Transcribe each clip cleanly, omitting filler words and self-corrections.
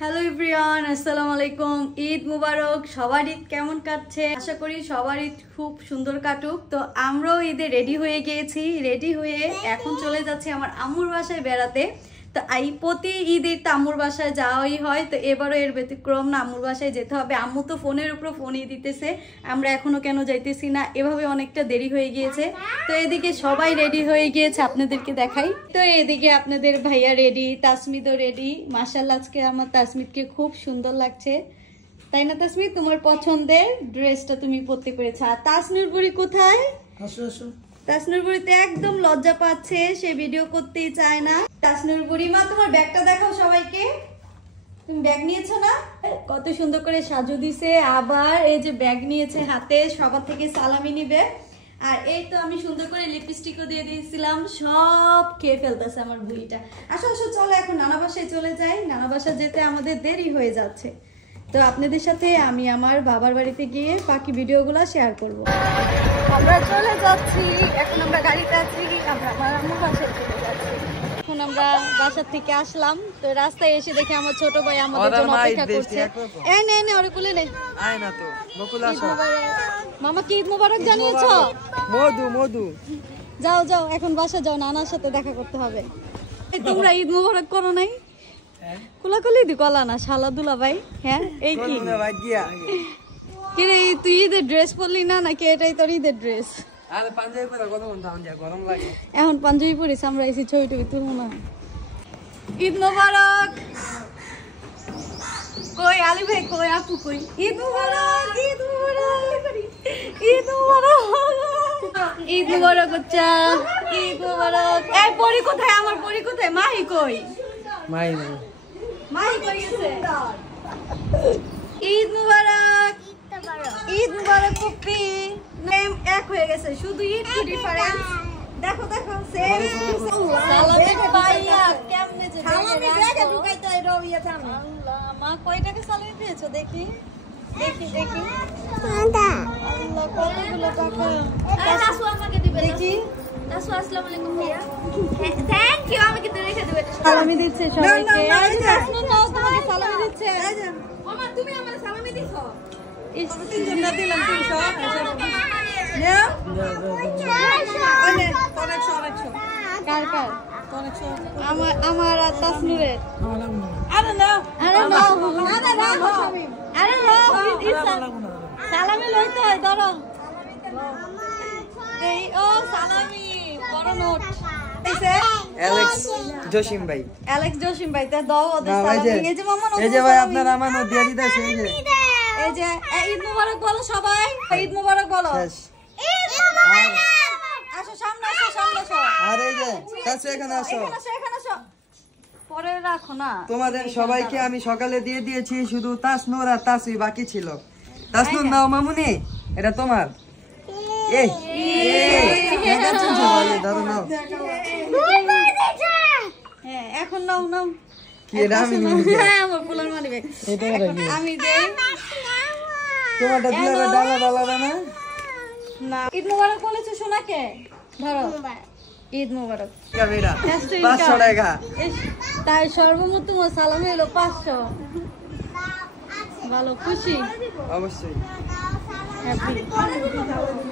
Hello everyone, আসসালামু আলাইকুম। ঈদ মুবারক। সবার ঈদ কেমন কাটছে? আশা করি সবার ঈদ খুব সুন্দর কাটুক। তো আমরাও ঈদে রেডি হয়ে গিয়েছি। রেডি হয়ে এখন চলে যাচ্ছি আমার আম্মুর বাসায় বেড়াতে। তো এই প্রতি ঈদে তো আম্মুর বাসায় যাওয়াই হয়, তো এবারও এর ব্যতিক্রম না, আম্মুর বাসায় যেতে হবে। আম্মু তো ফোনের উপর ফোনই দিতেছে, আমরা এখনো কেন যাইতেছি না, এভাবে অনেকটা দেরি হয়ে গিয়েছে। তো এদিকে সবাই রেডি হয়ে গিয়েছে, আপনাদেরকে দেখাই। তো এদিকে আপনাদের ভাইয়া রেডি, তাসমিদও রেডি। মাশাআল্লাহ, আজকে আমার তাসমিদকে খুব সুন্দর লাগছে, তাই না তাসমিদ? তোমার পছন্দের ড্রেসটা তুমি পরতে পেরেছো। আর তাসনুর বুড়ি কোথায়? তাসনুর বুড়িতে একদম লজ্জা পাচ্ছে, সে ভিডিও করতেই চায় না। তাসনুর বুড়ি মা, তোমার ব্যাগটা দেখাও সবাইকে। তুমি ব্যাগ নিয়েছো না? কত সুন্দর করে সাজু দিছে, আবার এই যে ব্যাগ নিয়েছে হাতে, সবার থেকে সালামি নিবে। আর এই তো আমি সুন্দর করে লিপস্টিকও দিয়ে দিয়েছিলাম, সব খেয়ে ফেলতেছে আমার বুড়িটা। আসো আসো, চলো এখন নানা বাসায় চলে যাই। নানা বাসা যেতে আমাদের দেরি হয়ে যাচ্ছে। তো আপনাদের সাথে আমি আমার বাবার বাড়িতে গিয়ে বাকি ভিডিওগুলো শেয়ার করব। আমরা চলে যাচ্ছি, এখন আমরা গাড়িতে আছি, আমরা আমার আম্মুর বাসায় চলে যাচ্ছি। এখন আমরা বাসার থেকে আসলাম, তো রাস্তায় এসে দেখি আমার ছোট ভাই আমাদের জন্য অপেক্ষা করছে। এই নে নে, ওরে কোলে নে। আয় না তো, বকুল আসো। মামা কি ঈদ মোবারক জানিয়েছো? মধু মধু। যাও যাও, এখন বাসা যাও, নানার সাথে দেখা করতে হবে। তোমরা ঈদ মোবারক করো নাই? কোলাকুলি দি কলা না, শালা দুলা ভাই। হ্যাঁ, এই কি কিরে, তুই ঈদের ড্রেস পরলি না নাকি এটাই তোর ঈদের ড্রেস? এখন পাঞ্জাবি পরিস, আমরা এসে ছবি টবি তুলবো না। ঈদ মোবারক। কই আলী ভাই, কই আপু, কই? ঈদ মোবারক, ঈদ মোবারক, ঈদ মোবারক, ঈদ মোবারক বাচ্চা, ঈদ মোবারক। এই পরি কোথায়? আমার পরি কোথায়? মাহি কই? মাহি নেই, মাহি কই গেছে? ঈদ মোবারক, ঈদ মোবারক পুপি। নেম এক হয়ে গেছে, শুধু ঈদ কি ডিফারেন্স। দেখো দেখো, সেম সালামি পাইয়া কেমনে যে সালামি ব্যাগে ঢুকাইতে এই রবিয়াতে আমি। আল্লাহ, মা কয় টাকা সালামি পেয়েছো দেখি দেখি দেখি। আল্লাহ, কতগুলো টাকা। এই নাসু আমাকে দিবে দেখি। নাসু আসসালামু আলাইকুম ভাইয়া। থ্যাংক ইউ, আমাকে তো রেখে দিবে। সালামি দিচ্ছে সবাইকে। এই নাসু নাও, তোমাকে সালামি দিচ্ছে। এই যে মামা, তুমি আমারে সালামি দিছো। ইস, তিনজন না দিলাম 300। নাও কার কার? আমার আর তাসনুরের। আরে নাও, আরে নাও, আরে নাও, আরে নাও। সালামি লইতে হয়, ধরো। এই ও সালামি, বড় নোট। অ্যালেক্স জসিম ভাই, অ্যালেক্স জসিম ভাই, তা দাও ওদের সালামি। এই যে মামা, এই যে ভাই আপনার আমানত দিয়ে দিতেছে। এই যে ঈদ মোবারক বলো সবাই, ঈদ মোবারক বলো। ঈদ মোবারক। আসো সামনে, আসো সামনে আসো। আরে এই যে কাছে এখানে আসো, এখানে আসো। পরে রাখো না, তোমাদের সবাইকে আমি সকালে দিয়ে দিয়েছি, শুধু তাসনুর আর তাসি বাকি ছিল। তাসনুর নাও মামুনি, এটা তোমার। এই ধরো নাও। হ্যাঁ, এখন নাও নাও। কি এটা আমি নিব? হ্যাঁ, আমার ফুলার মানিবে। এটা আমি দেই। তোমারটা দিলে ডালা ডালা না। না, ঈদ মোবারক বলেছো সোনাকে, ধরো। ঈদ মোবারক। কাবিরা 500 টাকা। তাই সর্বমোট তোমার সালামি হলো 500। ভালো, খুশি? অবশ্যই হ্যাপি।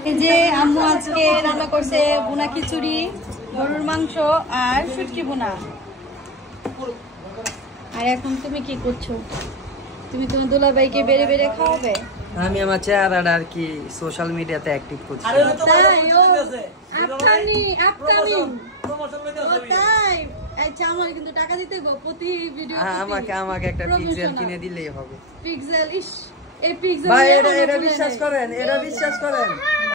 এই যে আম্মু আজকে রান্না করছে ভুনা খিচুড়ি, গরুর মাংস আর শুটকি ভুনা। আর এখন তুমি কি করছো? তুমি তোমার দুলাভাইকে বেড়ে বেড়ে খাওয়াবে? আমি আমার চেহারাটা আর কি সোশ্যাল মিডিয়াতে অ্যাক্টিভ করছি। তাই আচ্ছা, আমার কিন্তু টাকা দিতে গো প্রতি ভিডিও। আমাকে একটা পিক্সেল কিনে দিলেই হবে। পিক্সেল, ইস, এই পিক্সেল ভাই, এটা বিশ্বাস করেন, এটা বিশ্বাস করেন।